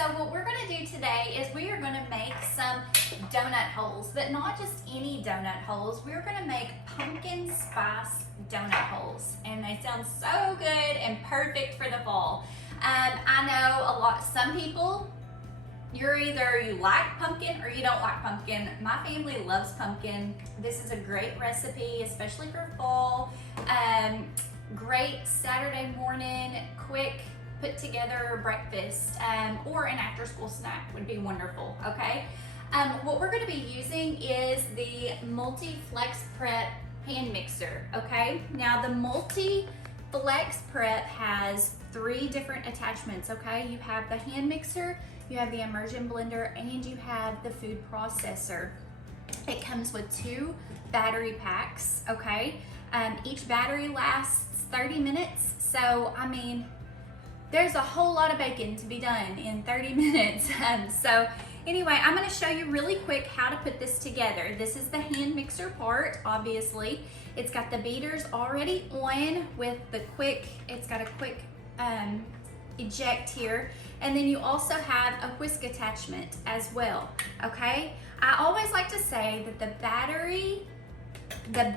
so what we're gonna do today is we are gonna make some donut holes, but not just any donut holes. We're gonna make pumpkin spice donut holes, and they sound so good and perfect for the fall. I know some people, you like pumpkin or you don't like pumpkin. My family loves pumpkin. This is a great recipe, especially for fall. Great Saturday morning, quick put together breakfast, or an after school snack would be wonderful, okay? What we're gonna be using is the Multi-Flex Prep hand mixer, okay? Now the Multi-Flex Prep has 3 different attachments, okay? You have the hand mixer, you have the immersion blender, and you have the food processor. It comes with 2 battery packs, okay? Each battery lasts 30 minutes, so I mean, there's a whole lot of baking to be done in 30 minutes. So anyway, I'm gonna show you really quick how to put this together. This is the hand mixer part, obviously. It's got the beaters already on with the quick, it's got a quick eject here. And then you also have a whisk attachment as well, okay? I always like to say that the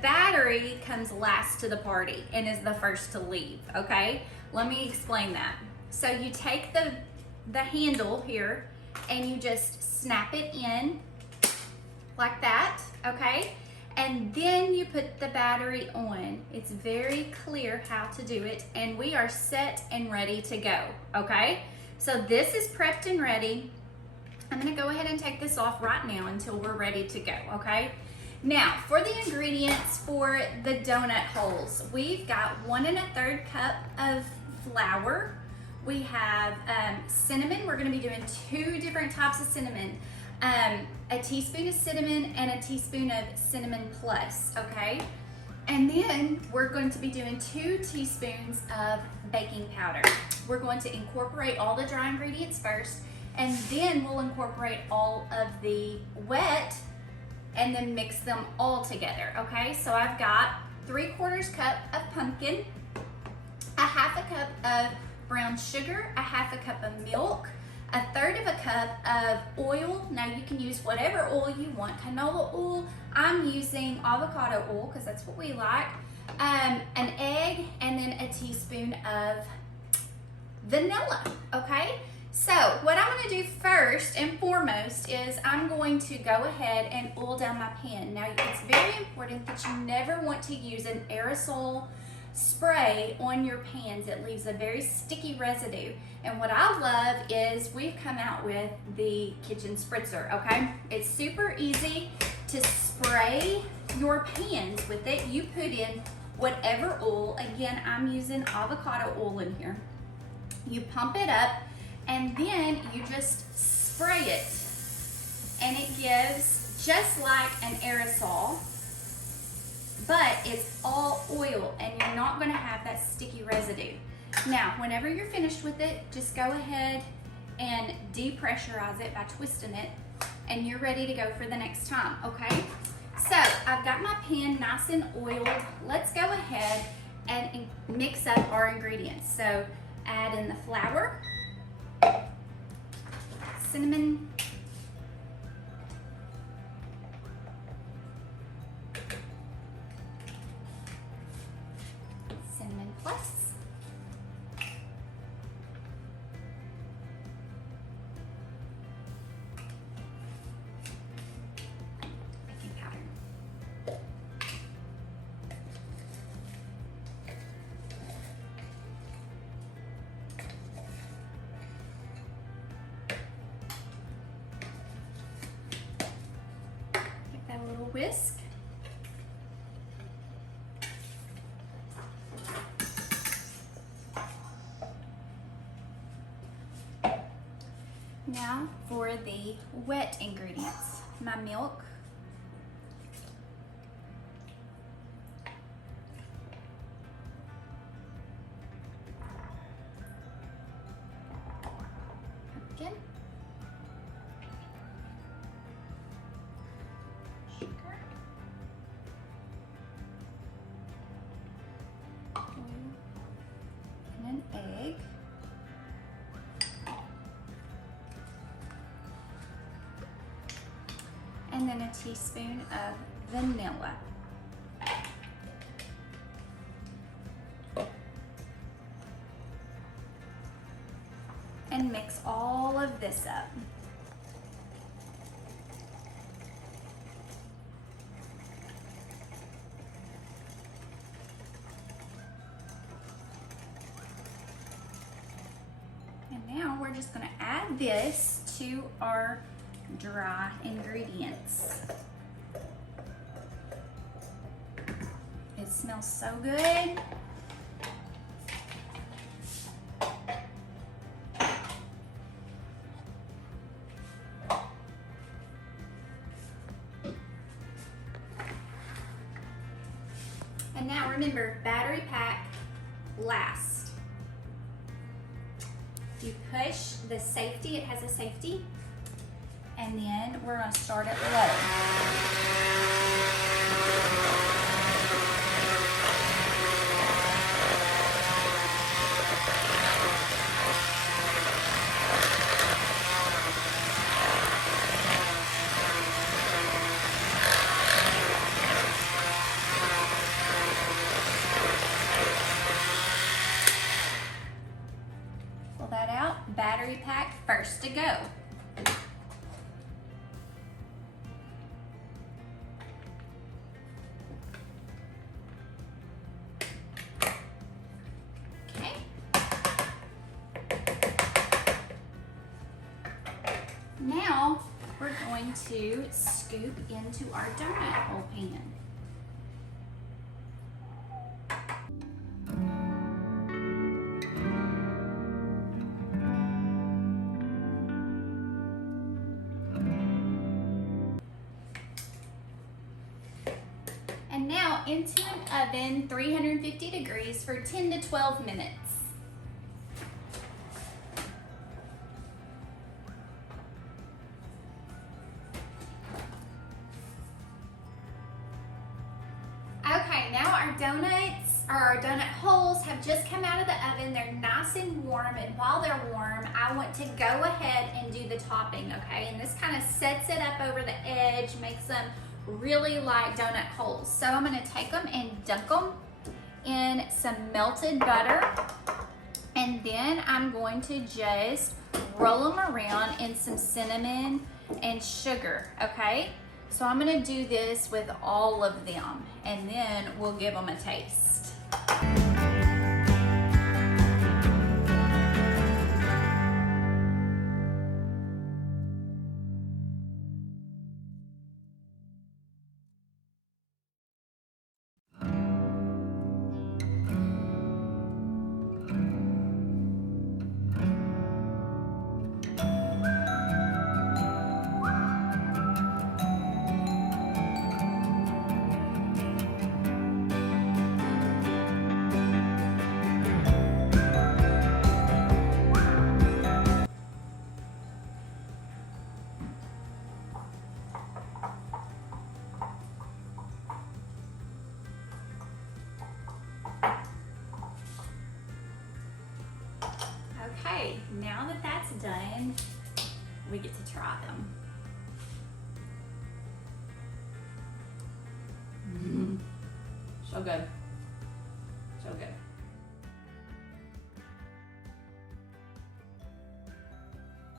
battery comes last to the party and is the first to leave, okay? Let me explain that. So you take the handle here and you just snap it in like that, okay? And then you put the battery on. It's very clear how to do it, and we are set and ready to go, okay? So this is prepped and ready. I'm gonna go ahead and take this off right now until we're ready to go, okay? Now, for the ingredients for the donut holes, we've got 1 1/3 cup of flour. We have cinnamon. We're gonna be doing 2 different types of cinnamon. A teaspoon of cinnamon and a teaspoon of cinnamon plus, okay? And then we're going to be doing 2 teaspoons of baking powder. We're going to incorporate all the dry ingredients first, and then we'll incorporate all of the wet and then mix them all together, okay? So I've got 3/4 cup of pumpkin, a 1/2 cup of brown sugar, a 1/2 cup of milk, 1/3 cup of oil. Now you can use whatever oil you want, canola oil. I'm using avocado oil because that's what we like. An egg, and then a teaspoon of vanilla, okay? So what I'm gonna do first and foremost is I'm going to go ahead and oil down my pan. Now it's very important that you never want to use an aerosol spray on your pans. It leaves a very sticky residue. And what I love is we've come out with the kitchen spritzer, okay? It's super easy to spray your pans with it. You put in whatever oil. Again, I'm using avocado oil in here. You pump it up, and then you just spray it, and it gives just like an aerosol, but it's all oil, and you're not gonna have that sticky residue. Now, whenever you're finished with it, just go ahead and depressurize it by twisting it, and you're ready to go for the next time, okay? So I've got my pan nice and oiled. Let's go ahead and mix up our ingredients. So add in the flour, cinnamon, cinnamon plus, baking powder, whisk. Now for the wet ingredients. My milk, pumpkin, sugar, and an egg. then a teaspoon of vanilla. And mix all of this up. And now we're just going to add this to our dry ingredients. It smells so good. And now remember, battery pack last. You push the safety, it has a safety, and then we're going to start it low. Pull that out, battery pack first to go. Okay. Now we're going to scoop into our donut hole pan. And now into an oven, 350 degrees for 10 to 12 minutes. Okay, now our donuts, or our donut holes have just come out of the oven. They're nice and warm, and while they're warm, I want to go ahead and do the topping, okay? And this kind of sets it up over the edge, makes them really like donut holes. So I'm going to take them and dunk them in some melted butter, and then I'm going to just roll them around in some cinnamon and sugar, okay? So I'm going to do this with all of them, and then we'll give them a taste. Okay, now that that's done, we get to try them. So good.